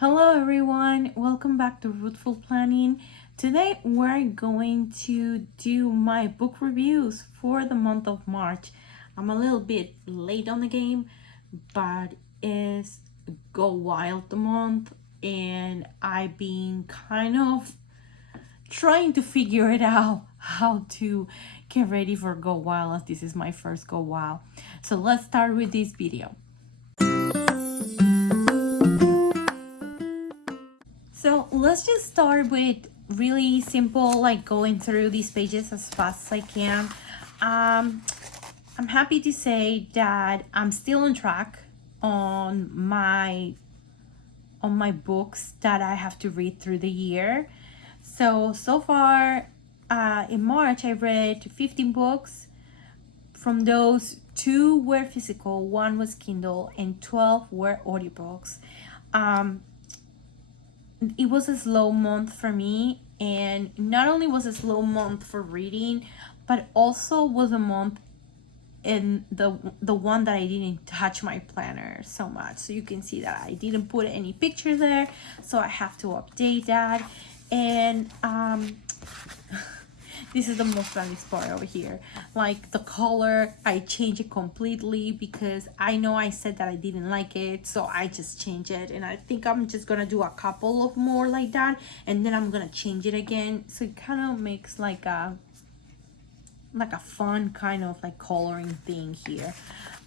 Hello everyone, welcome back to Rootful Planning. Today we're going to do my book reviews for the month of March. I'm a little bit late on the game, but it's Go Wild the month and I've been kind of trying to figure it out how to get ready for Go Wild, as this is my first Go Wild. So let's start with this video. So let's just start with really simple, like going through these pages as fast as I can. I'm happy to say that I'm still on track on my books that I have to read through the year. So far in March I read 15 books. From those, 2 were physical, 1 was Kindle, and 12 were audiobooks. It was a slow month for me, and not only was a slow month for reading, but also was a month in the one that I didn't touch my planner so much. So you can see that I didn't put any pictures there, so I have to update that. And this is the most funniest part over here. Like the color, I changed it completely because I know I said that I didn't like it, so I just changed it. And I think I'm just gonna do a couple of more like that, and then I'm gonna change it again. So it kind of makes like a fun kind of like coloring thing here.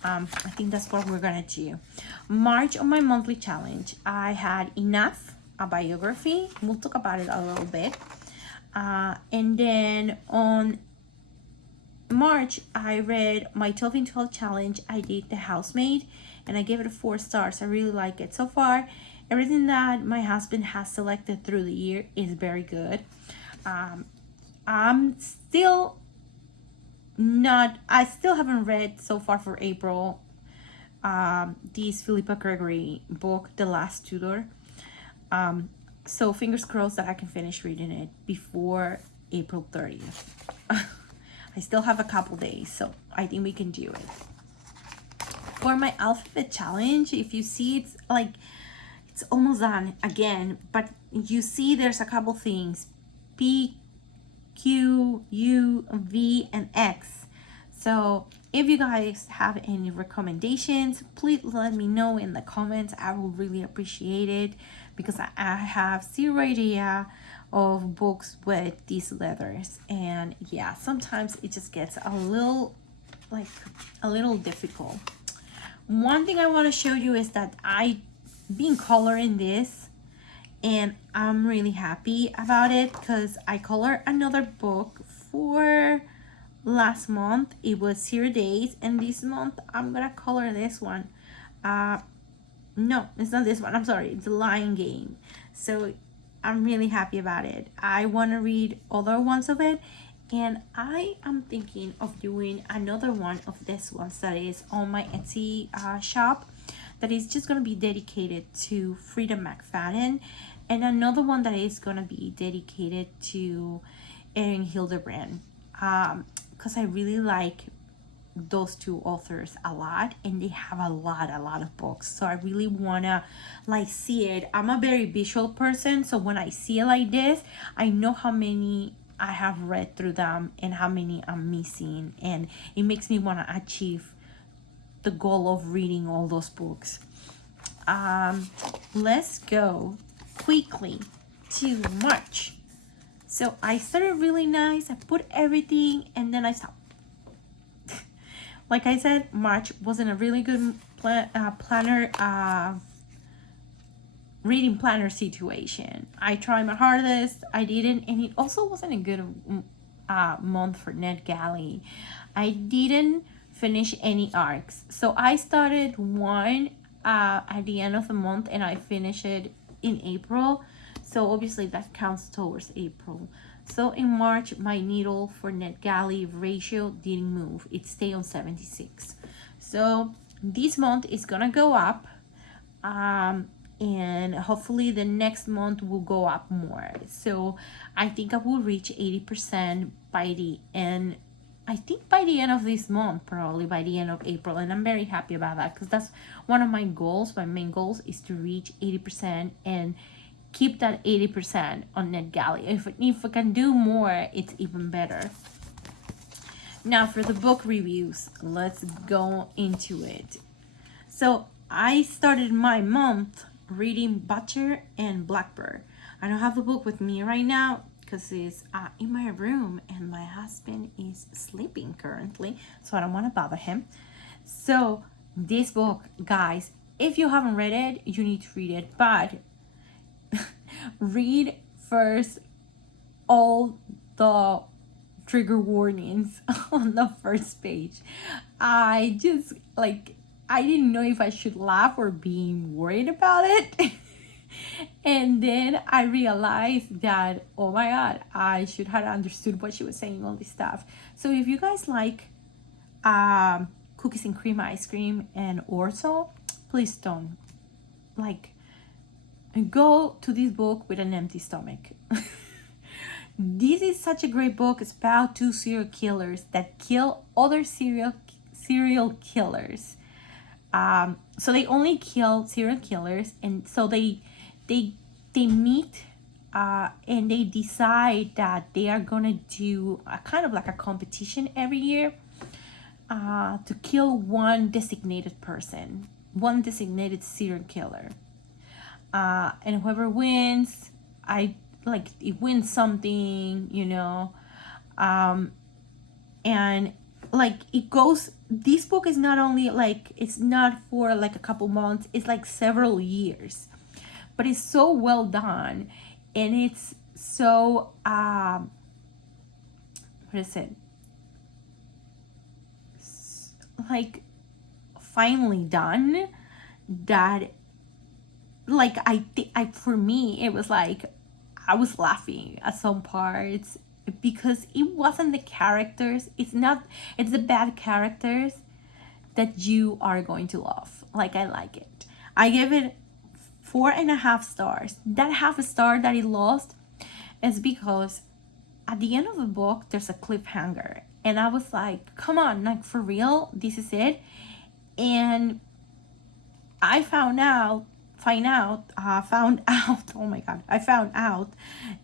I think that's what we're gonna do. March, on my monthly challenge, I had Enough, a biography. We'll talk about it a little bit. And then on March, I read my 12 in 12 challenge. I did The Housemaid, and I gave it 4 stars. I really like it. So far, everything that my husband has selected through the year is very good. I still haven't read so far for April this Philippa Gregory book, The Last Tudor. So fingers crossed that I can finish reading it before April 30th. I still have a couple days, so I think we can do it. For my alphabet challenge, if you see, it's almost done again, but you see there's a couple things: P, Q, U, V, and X. So if you guys have any recommendations, please let me know in the comments. I will really appreciate it, because I have zero idea of books with these letters, and yeah, sometimes it just gets a little difficult. One thing I want to show you is that I've been coloring this, and I'm really happy about it because I colored another book for last month. It was 0 Days, and this month I'm gonna color this one. No, it's not this one, I'm sorry, it's The Lion Game. So I'm really happy about it. I want to read other ones of it, and I am thinking of doing another one of this ones that is on my Etsy shop, that is just going to be dedicated to Frida McFadden, and another one that is going to be dedicated to Erin Hildebrand, because I really like those 2 authors a lot, and they have a lot of books, so I really wanna see it. I'm a very visual person, so when I see it like this, I know how many I have read through them and how many I'm missing, and it makes me want to achieve the goal of reading all those books. Let's go quickly to March. So I started really nice, I put everything, and then I stopped. Like I said, March wasn't a really good reading planner situation. I tried my hardest, I didn't, and it also wasn't a good month for NetGalley. I didn't finish any arcs. So I started one at the end of the month, and I finished it in April. So obviously that counts towards April. So in March, my needle for NetGalley ratio didn't move. It stayed on 76. So this month is gonna go up, and hopefully the next month will go up more. So I think I will reach 80% by the end I think by the end of this month, probably by the end of April, and I'm very happy about that because that's one of my goals. My main goals is to reach 80% and keep that 80% on NetGalley. If I can do more, it's even better. Now for the book reviews, let's go into it. So I started my month reading Butcher and Blackbird. I don't have the book with me right now because it's in my room and my husband is sleeping currently, so I don't want to bother him. So this book, guys, if you haven't read it, you need to read it, but read first all the trigger warnings on the first page. I just I didn't know if I should laugh or being worried about it. And then I realized that, oh my god, I should have understood what she was saying, all this stuff. So if you guys like cookies and cream ice cream and orzo, please don't go to this book with an empty stomach. This is such a great book. It's about two serial killers that kill other serial killers. So they only kill serial killers, and so they meet and they decide that they are gonna do a kind of like a competition every year to kill one designated person, one designated serial killer. And whoever wins, it wins something, and it goes. This book is not only it's not for a couple months, it's several years, but it's so well done, and it's so what is it, finally done, that I for me it was I was laughing at some parts because it wasn't the characters. It's the bad characters that you are going to love. I like it. I give it 4.5 stars. That half a star that it lost is because at the end of the book there's a cliffhanger, and I was like, come on, for real, this is it. And I found out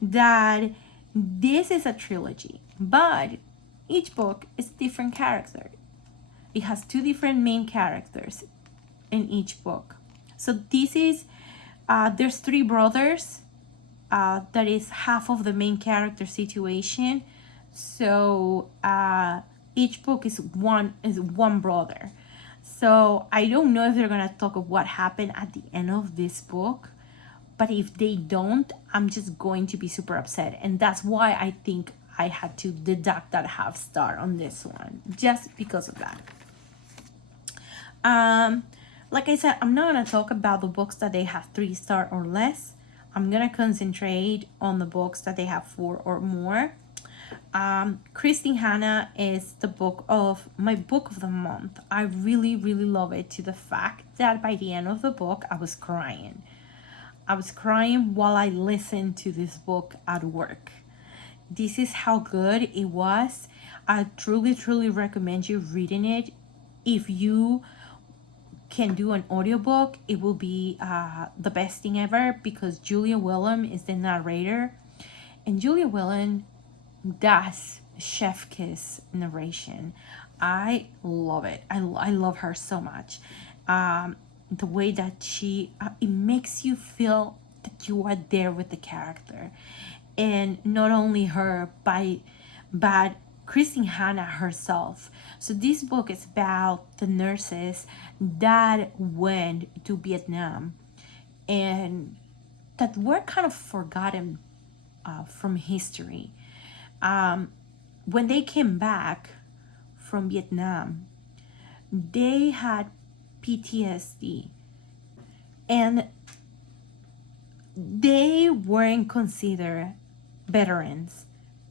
that this is a trilogy, but each book is a different character. It has 2 different main characters in each book. So this is there's 3 brothers. That is half of the main character situation. So each book is one brother. So I don't know if they're gonna talk of what happened at the end of this book, but if they don't, I'm just going to be super upset, and that's why I think I had to deduct that half star on this one, just because of that. Like I said, I'm not gonna talk about the books that they have 3 star or less. I'm gonna concentrate on the books that they have 4 or more. Christine Hanna is my book of the month. I really, really love it, to the fact that by the end of the book, I was crying. I was crying while I listened to this book at work. This is how good it was. I truly, truly recommend you reading it. If you can do an audiobook, it will be the best thing ever, because Julia Willem is the narrator, and Julia Willem does chef kiss narration. I love it. I love her so much. The way that it makes you feel that you are there with the character, and not only her, but Christine Hanna herself. So this book is about the nurses that went to Vietnam and that were kind of forgotten from history. When they came back from Vietnam, they had PTSD, and they weren't considered veterans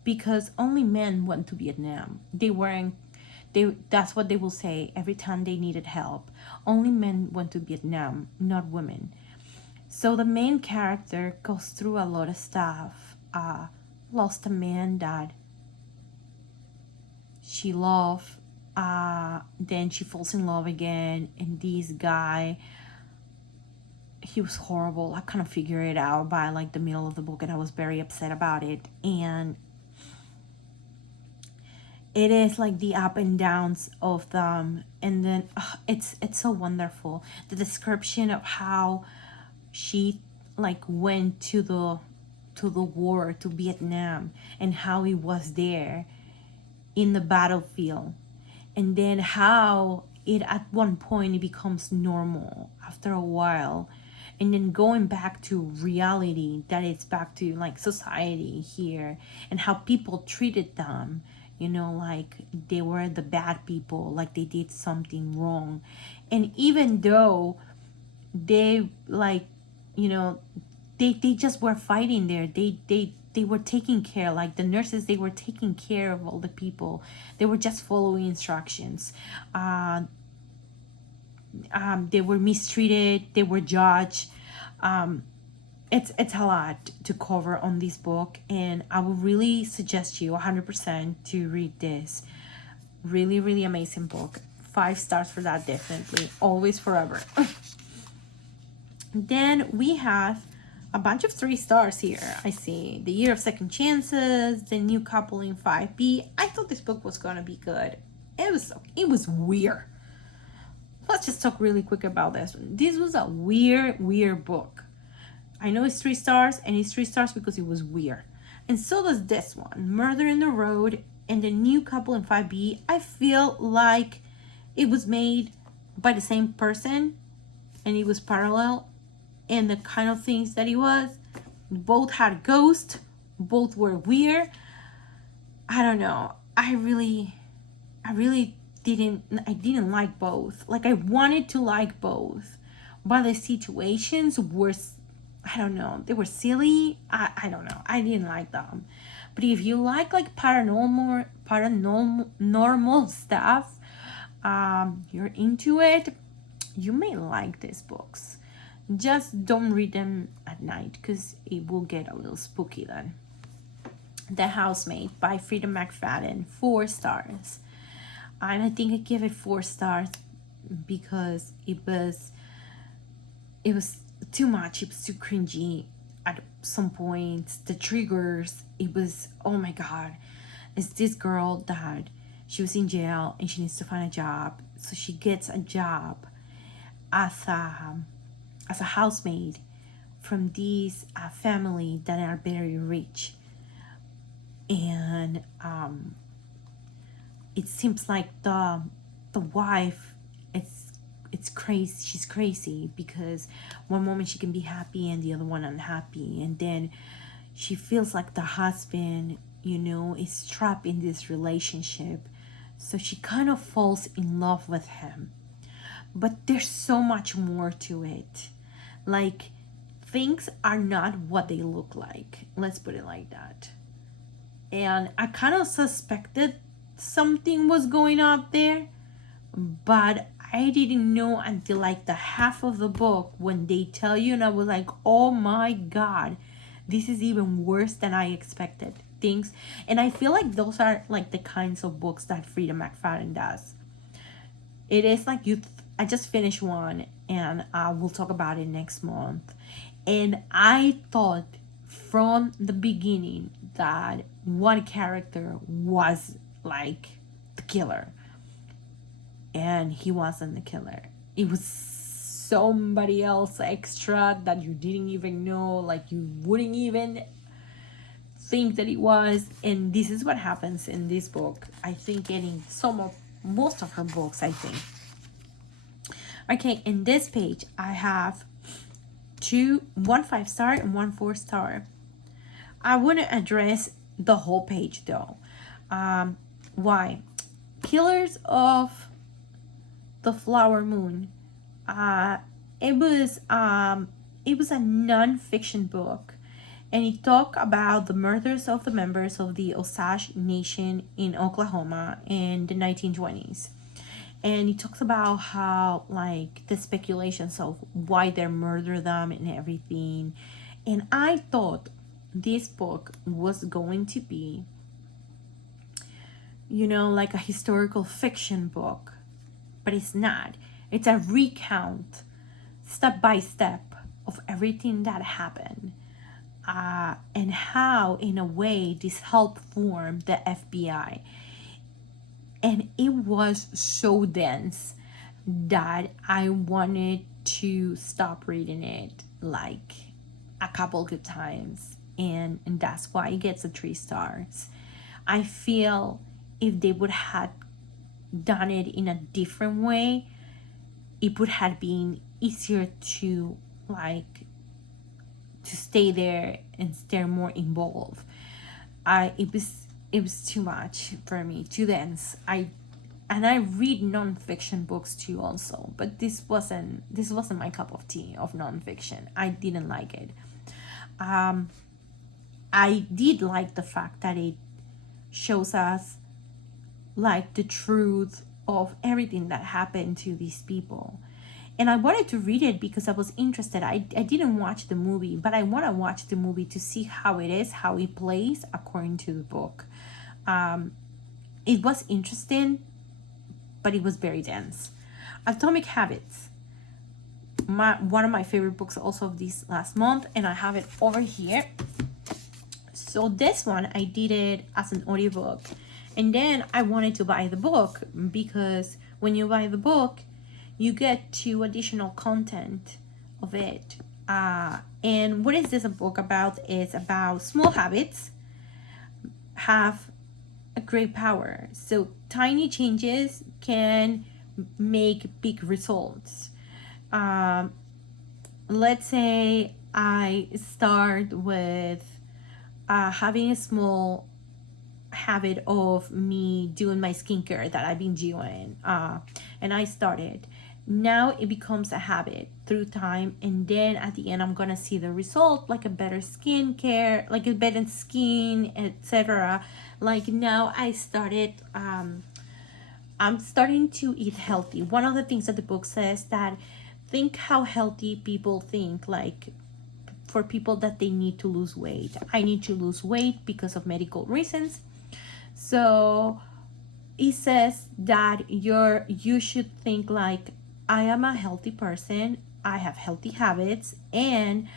because only men went to Vietnam. That's what they will say every time they needed help. Only men went to Vietnam, not women. So the main character goes through a lot of stuff. Lost a man that she loved, then she falls in love again, and this guy, he was horrible. I kind of figured it out by like the middle of the book, and I was very upset about it. And it is like the up and downs of them, and then it's so wonderful. The description of how she like went to the war, to Vietnam, and how he was there in the battlefield, and then how it at one point it becomes normal after a while, and then going back to reality, that it's back to like society here, and how people treated them, you know, like they were the bad people, like they did something wrong. And even though they like, you know, they just were fighting there, they were taking care, like the nurses, they were taking care of all the people, they were just following instructions. They were mistreated, they were judged. It's a lot to cover on this book, and I would really suggest you 100% to read this. Really, really amazing book. 5 stars for that, definitely. Always, forever. Then we have a bunch of 3 stars here. I see The Year of Second Chances, The New Couple in 5B. I thought this book was gonna be good. It was weird. Let's just talk really quick about this one. This was a weird book. I know it's 3 stars, and it's 3 stars because it was weird. And so does this one, Murder in the Road and The New Couple in 5B. I feel like it was made by the same person, and it was parallel, and the kind of things that it was. Both had ghosts, both were weird. I don't know. I really didn't like both. Like, I wanted to like both, but the situations were, I don't know, they were silly. I don't know. I didn't like them. But if you like paranormal stuff, you're into it, you may like these books. Just don't read them at night, because it will get a little spooky then. The Housemaid by Frida McFadden, 4 stars. And I think I give it 4 stars because it was too much. It was too cringy at some points. The triggers, it was, oh my god. It's this girl that she was in jail and she needs to find a job. So she gets a job as a housemaid from these family that are very rich. And it seems like the wife, it's crazy. She's crazy because one moment she can be happy and the other one unhappy, and then she feels like the husband, you know, is trapped in this relationship, so she kind of falls in love with him. But there's so much more to it. Like, things are not what they look like, let's put it like that. And I kind of suspected something was going on there, but I didn't know until like the half of the book when they tell you, and I was like, oh my god, this is even worse than I expected. Things, and I feel like those are like the kinds of books that Frida McFadden does. It is like I just finished one, and we'll talk about it next month, and I thought from the beginning that one character was like the killer, and he wasn't the killer. It was somebody else extra that you didn't even know, like you wouldn't even think that it was. And this is what happens in this book, I think, in most of her books, I think. Okay, in this page I have 1 5-star and 1 4-star. I want to address the whole page though. Why? Killers of the Flower Moon. It was a non-fiction book, and it talked about the murders of the members of the Osage Nation in Oklahoma in the 1920s. And it talks about how, like, the speculations of why they murdered them and everything. And I thought this book was going to be, like a historical fiction book, but it's not. It's a recount, step by step, of everything that happened, and how, in a way, this helped form the FBI. And it was so dense that I wanted to stop reading it like a couple of times, and that's why it gets a 3 stars. I feel if they would have done it in a different way, it would have been easier to stay there and stay more involved. It was too much for me, too dense. I read nonfiction books too also, but this wasn't my cup of tea of nonfiction. I didn't like it. I did like the fact that it shows us like the truth of everything that happened to these people. And I wanted to read it because I was interested. I didn't watch the movie, but I want to watch the movie to see how it is, how it plays according to the book. It was interesting, but it was very dense. Atomic Habits, one of my favorite books also of this last month, and I have it over here. So this one, I did it as an audiobook, and then I wanted to buy the book because when you buy the book, you get 2 additional content of it. And what is this a book about? It's about small habits have a great power. So tiny changes can make big results. Let's say I start with having a small habit of me doing my skincare that I've been doing, and I started. Now it becomes a habit through time, and then at the end I'm gonna see the result, like a better skincare, like a better skin, etc. Like now I started, I'm starting to eat healthy. One of the things that the book says that think how healthy people think, like for people that they need to lose weight. I need to lose weight because of medical reasons. So it says that you should think like, I am a healthy person, I have healthy habits, and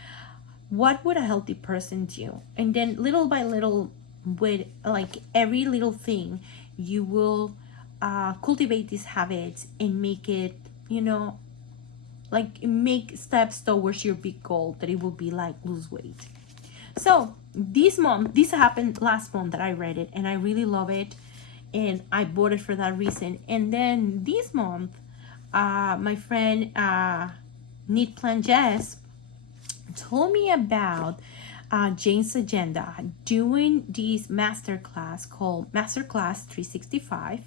what would a healthy person do? And then little by little, with like every little thing, you will cultivate these habits and make it, like make steps towards your big goal, that it will be like lose weight. So this happened last month that I read it, and I really love it, and I bought it for that reason. And then this month, my friend Neat Plan Jess told me about Jane's Agenda doing this masterclass called Masterclass 365.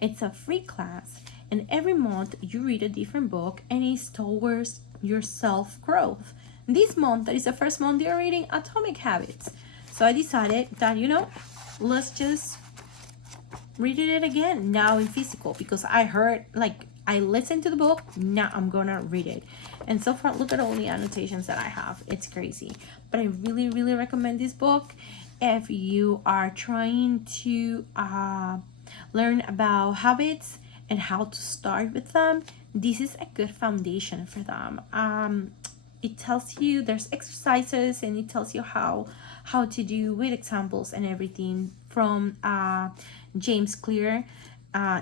It's a free class, and every month you read a different book, and it's towards your self-growth. This month, that is the first month you're reading Atomic Habits. So I decided that, let's just read it again now in physical, because I listened to the book, now I'm gonna read it. And so far, look at all the annotations that I have. It's crazy. But I really, really recommend this book if you are trying to learn about habits and how to start with them. This is a good foundation for them. It tells you there's exercises, and it tells you how to do with examples and everything from James Clear,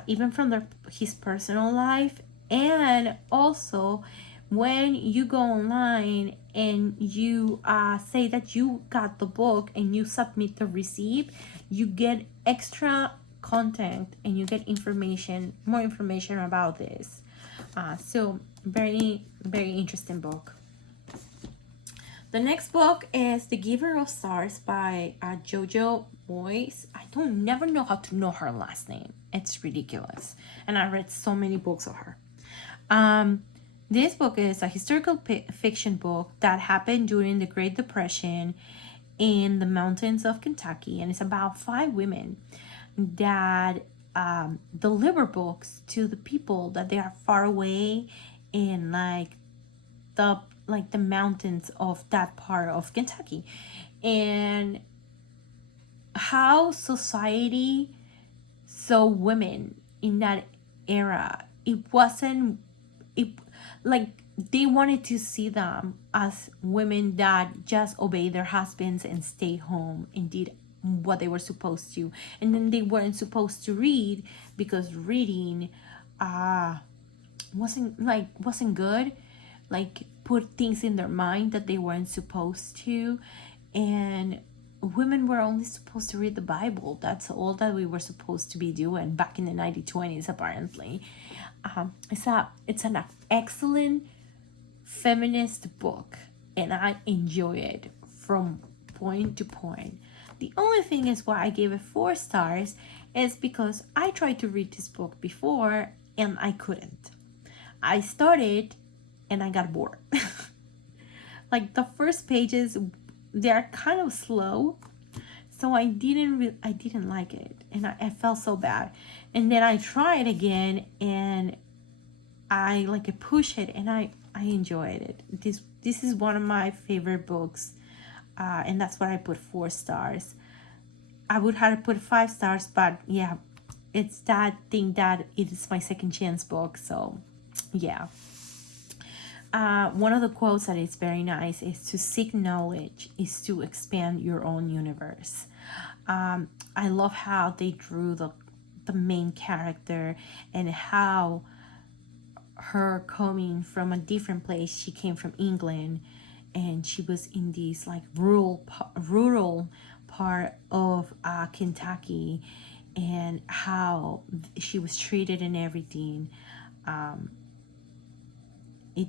even from his personal life. And also when you go online and you say that you got the book and you submit the receipt, you get extra content and you get more information about this. So very, very interesting book. The next book is The Giver of Stars by Jojo Boyce. I never know how to know her last name. It's ridiculous. And I read so many books of her. This book is a historical fiction book that happened during the Great Depression in the mountains of Kentucky. And it's about 5 women that deliver books to the people that they are far away in the mountains of that part of Kentucky, and how society So women in that era, it wasn't, it like they wanted to see them as women that just obey their husbands and stay home and did what they were supposed to, and then they weren't supposed to read because reading wasn't good, like put things in their mind that they weren't supposed to. And women were only supposed to read the Bible. That's all that we were supposed to be doing back in the 1920s, apparently. It's an excellent feminist book, and I enjoy it from point to point. The only thing is why I gave it 4 stars is because I tried to read this book before and I couldn't. I started and I got bored. Like the first pages, they're kind of slow, so I didn't like it, and I felt so bad. And then I tried again, and I like push it, and I enjoyed it. This is one of my favorite books, and that's why I put 4 stars. I would have put 5 stars, but yeah, it's that thing that it is my second chance book. So yeah. One of the quotes that is very nice is, to seek knowledge is to expand your own universe. I love how they drew the main character and how her coming from a different place. She came from England, and she was in this like rural part of Kentucky, and how she was treated and everything. It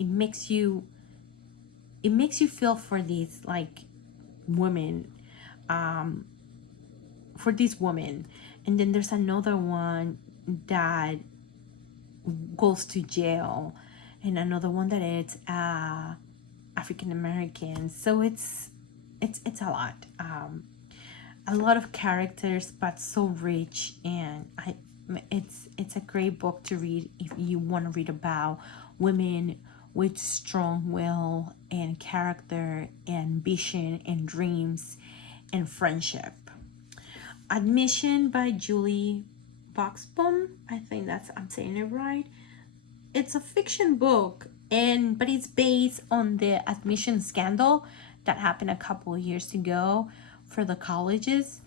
makes you feel for these like women, for these women. And then there's another one that goes to jail, and another one that is African American. So it's a lot of characters, but so rich. And it's a great book to read if you want to read about women with strong will and character and vision and dreams and friendship. Admission by Julie Boxbaum. I think I'm saying it right. It's a fiction book, but it's based on the admission scandal that happened a couple of years ago for the colleges.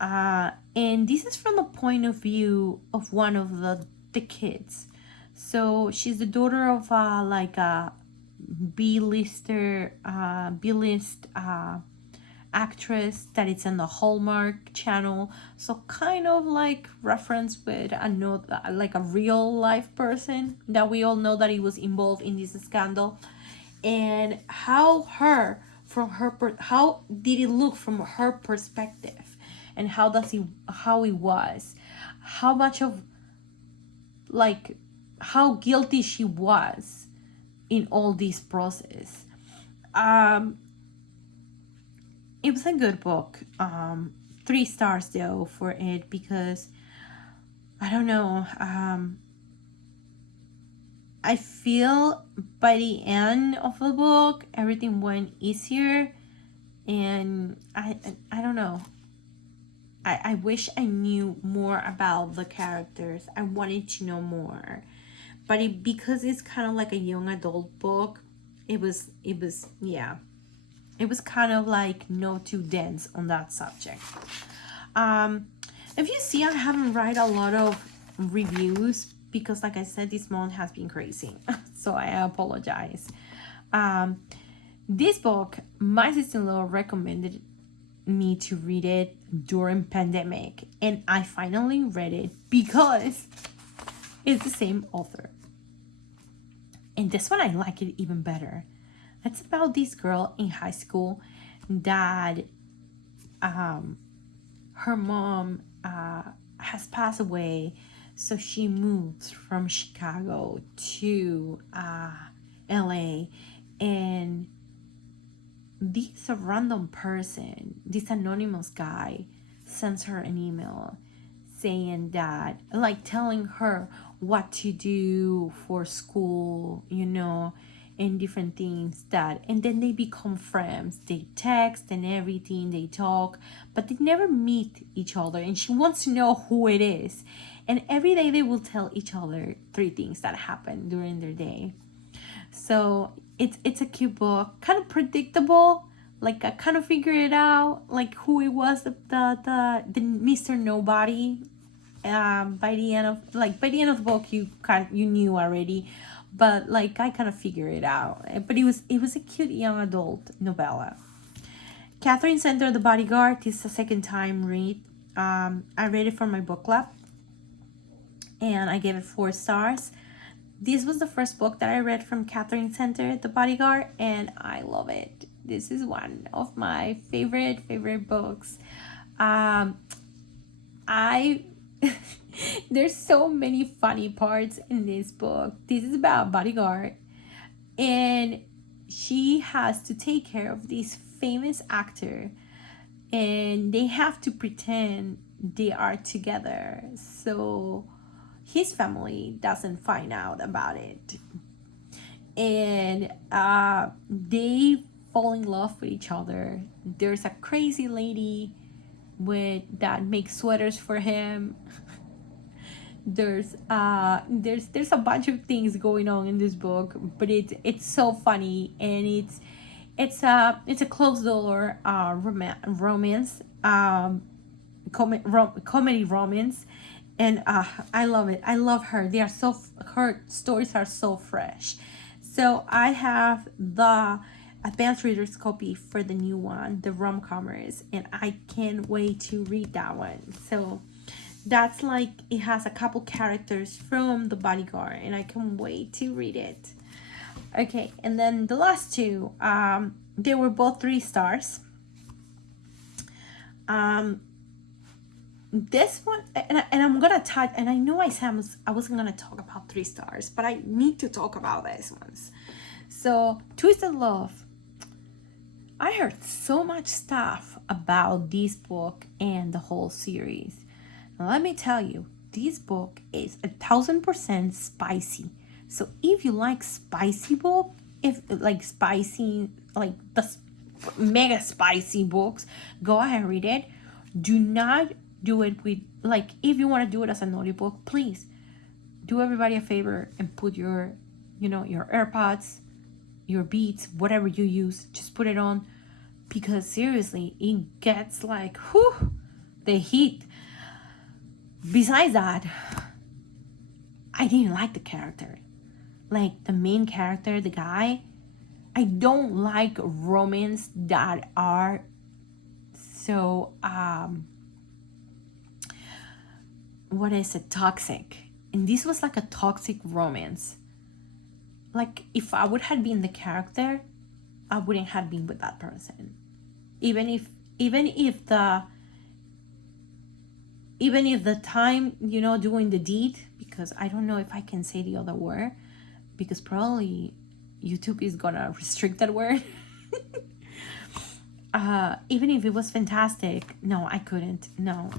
And this is from the point of view of one of the kids. So she's the daughter of like a B-list actress that it's in the Hallmark channel. So kind of like reference with another, like a real life person that we all know that he was involved in this scandal. And how did it look from her perspective, and how it was, how much of like how guilty she was in all this process. It was a good book. 3 stars though for it, because I don't know, I feel by the end of the book everything went easier, and I don't know, I wish I knew more about the characters. I wanted to know more, but because it's kind of like a young adult book, it was kind of like not too dense on that subject. If you see, I haven't write a lot of reviews because, like I said, this month has been crazy. So I apologize. This book, my sister-in-law recommended me to read it during pandemic, and I finally read it because it's the same author. And this one I like it even better. It's about this girl in high school that her mom has passed away, so she moves from Chicago to LA, and this random person, this anonymous guy, sends her an email saying that, like telling her what to do for school, and different things that, and then they become friends. They text and everything, they talk, but they never meet each other, and she wants to know who it is. And every day they will tell each other 3 things that happened during their day. So it's a cute book, kind of predictable. Like I kind of figured it out, like who it was, the Mr. Nobody. By the end of the book, you knew already, but like I kind of figured it out. But it was a cute young adult novella. Catherine Center, The Bodyguard, is a second time read. I read it for my book club, and I gave it 4 stars. This was the first book that I read from Catherine Center, The Bodyguard, and I love it. This is one of my favorite books. There's so many funny parts in this book. This is about a bodyguard, and she has to take care of this famous actor, and they have to pretend they are together so his family doesn't find out about it. And they fall in love with each other. There's a crazy lady that makes sweaters for him. There's a bunch of things going on in this book, but it's so funny, and it's a closed door romance, comedy romance, and I love it. I love her. Her stories are so fresh. So I have the advanced reader's copy for the new one, the rom-comers, and I can't wait to read that one. So that's like, it has a couple characters from The Bodyguard, and I can't wait to read it. Okay, and then the last 2, they were both 3 stars. This one, and I'm gonna touch, and I know I wasn't gonna talk about 3 stars, but I need to talk about these ones. So Twisted Love, I heard so much stuff about this book and the whole series. Now, let me tell you, this book is 1000% spicy. So if you like spicy book, if like spicy, like the mega spicy books, go ahead and read it. Do not do it with, like, if you want to do it as an audiobook, please do everybody a favor and put your AirPods, your Beats, whatever you use, just put it on, because seriously, it gets like, whew, the heat. Besides that, I didn't like the character. Like the main character, the guy, I don't like romance that are so toxic. And this was like a toxic romance. Like if I would have been the character, I wouldn't have been with that person. Even if the time, doing the deed, because I don't know if I can say the other word, because probably YouTube is gonna restrict that word. Even if it was fantastic, no, I couldn't. No,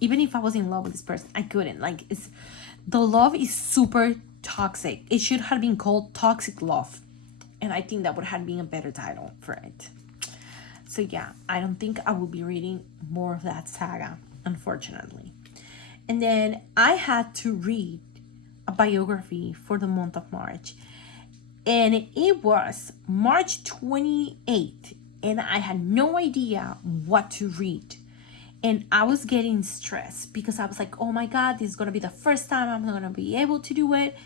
even if I was in love with this person, I couldn't. Like, the love is super toxic. It should have been called Toxic Love, and I think that would have been a better title for it. So yeah, I don't think I will be reading more of that saga, unfortunately. And then I had to read a biography for the month of March, and it was March 28th, and I had no idea what to read. And I was getting stressed because I was like, oh my God, this is going to be the first time I'm going to be able to do it.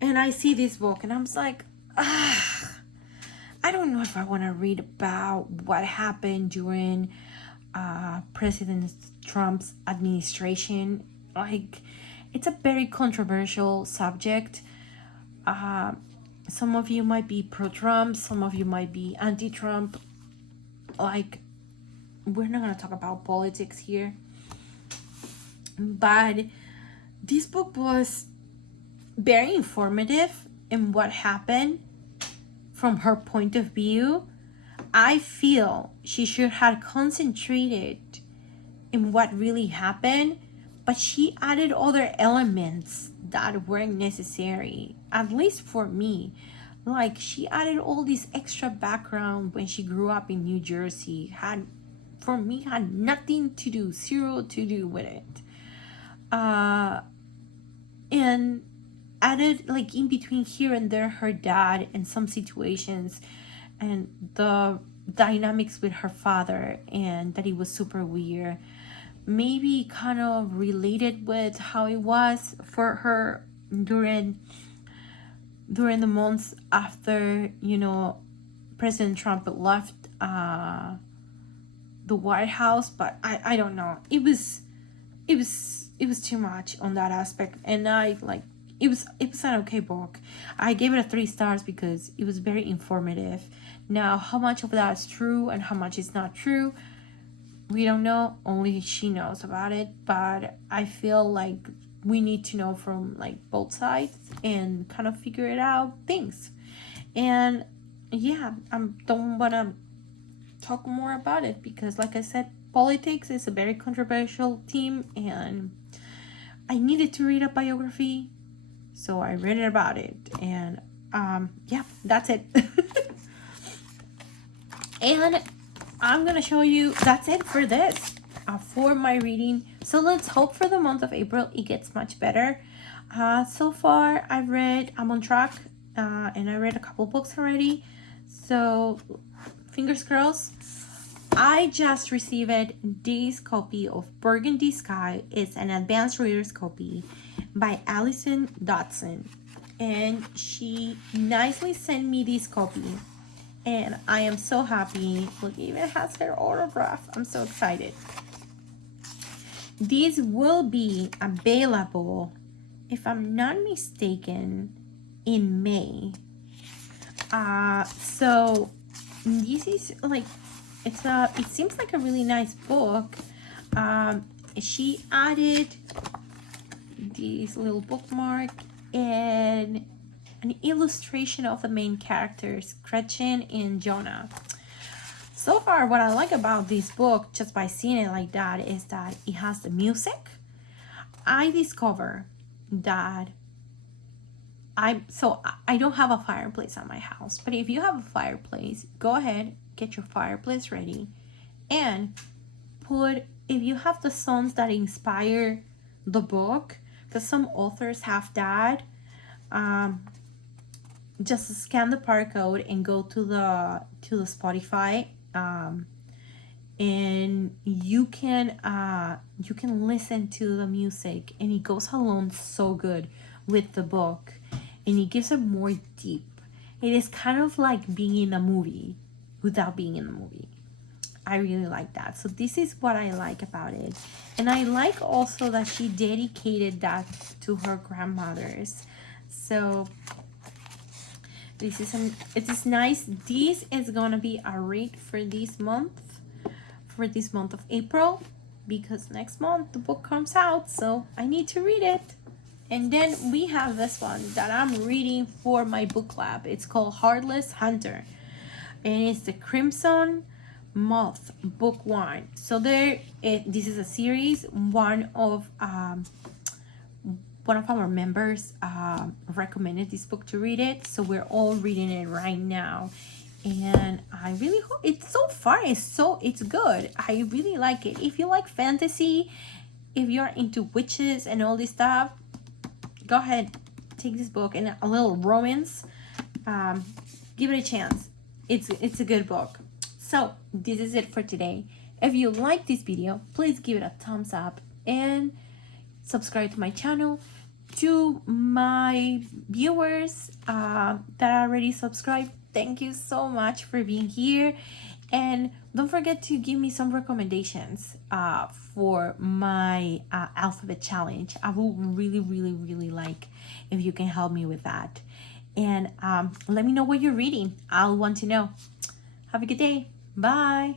And I see this book and I'm like, I don't know if I want to read about what happened during President Trump's administration. Like, it's a very controversial subject. Some of you might be pro-Trump, some of you might be anti-Trump. Like, we're not going to talk about politics here. But this book was very informative in what happened from her point of view. I feel she should have concentrated in what really happened, but she added other elements that weren't necessary, at least for me. like she added all this extra background when she grew up in New Jersey. For me, had nothing to do, zero to do with it. And added like in between here and there her dad and some situations and the dynamics with her father, and that it was super weird. Maybe kind of related with how it was for her during the months after, President Trump left the White House. But I don't know, it was too much on that aspect. And it was an okay book. I gave it 3 stars because it was very informative. Now, how much of that is true and how much is not true, we don't know. Only she knows about it. But I feel like we need to know from like both sides and kind of figure it out things. And yeah, I don't want to talk more about it because, like I said, politics is a very controversial theme, and I needed to read a biography, so I read about it. And yeah, that's it. And I'm gonna show you, that's it for this, for my reading. So let's hope for the month of April it gets much better. So far I'm on track, and I read a couple books already, so fingers crossed. I just received this copy of Burgundy Sky. It's an advanced reader's copy by Alison Dodson, and she nicely sent me this copy, and I am so happy. Look, it even has her autograph. I'm so excited. This will be available, if I'm not mistaken, in May. So this is like, it seems like a really nice book. She added this little bookmark and an illustration of the main characters, Gretchen and Jonah. So far, what I like about this book, just by seeing it like that, is that it has the music. I discovered that I don't have a fireplace at my house, but if you have a fireplace, go ahead, get your fireplace ready, and if you have the songs that inspire the book, because some authors have that, just scan the barcode and go to the Spotify, and you can listen to the music, and it goes along so good with the book, and it gives it more deep. It is kind of like being in a movie without being in the movie. I really like that. So this is what I like about it. And I like also that she dedicated that to her grandmothers. So it is nice. This is gonna be a read for this month of April, because next month the book comes out, so I need to read it. And then we have this one that I'm reading for my book club. It's called Heartless Hunter, and it's the Crimson Moth book 1. So this is a series. One of our members recommended this book to read it, so we're all reading it right now, and I really hope it's good. I really like it. If you like fantasy, if you're into witches and all this stuff, go ahead, take this book, and a little romance. Give it a chance. It's a good book. So this is it for today. If you like this video, please give it a thumbs up and subscribe to my channel. To my viewers that are already subscribed, thank you so much for being here, and don't forget to give me some recommendations for my alphabet challenge. I will really like if you can help me with that, and let me know what you're reading. I'll want to know. Have a good day. Bye.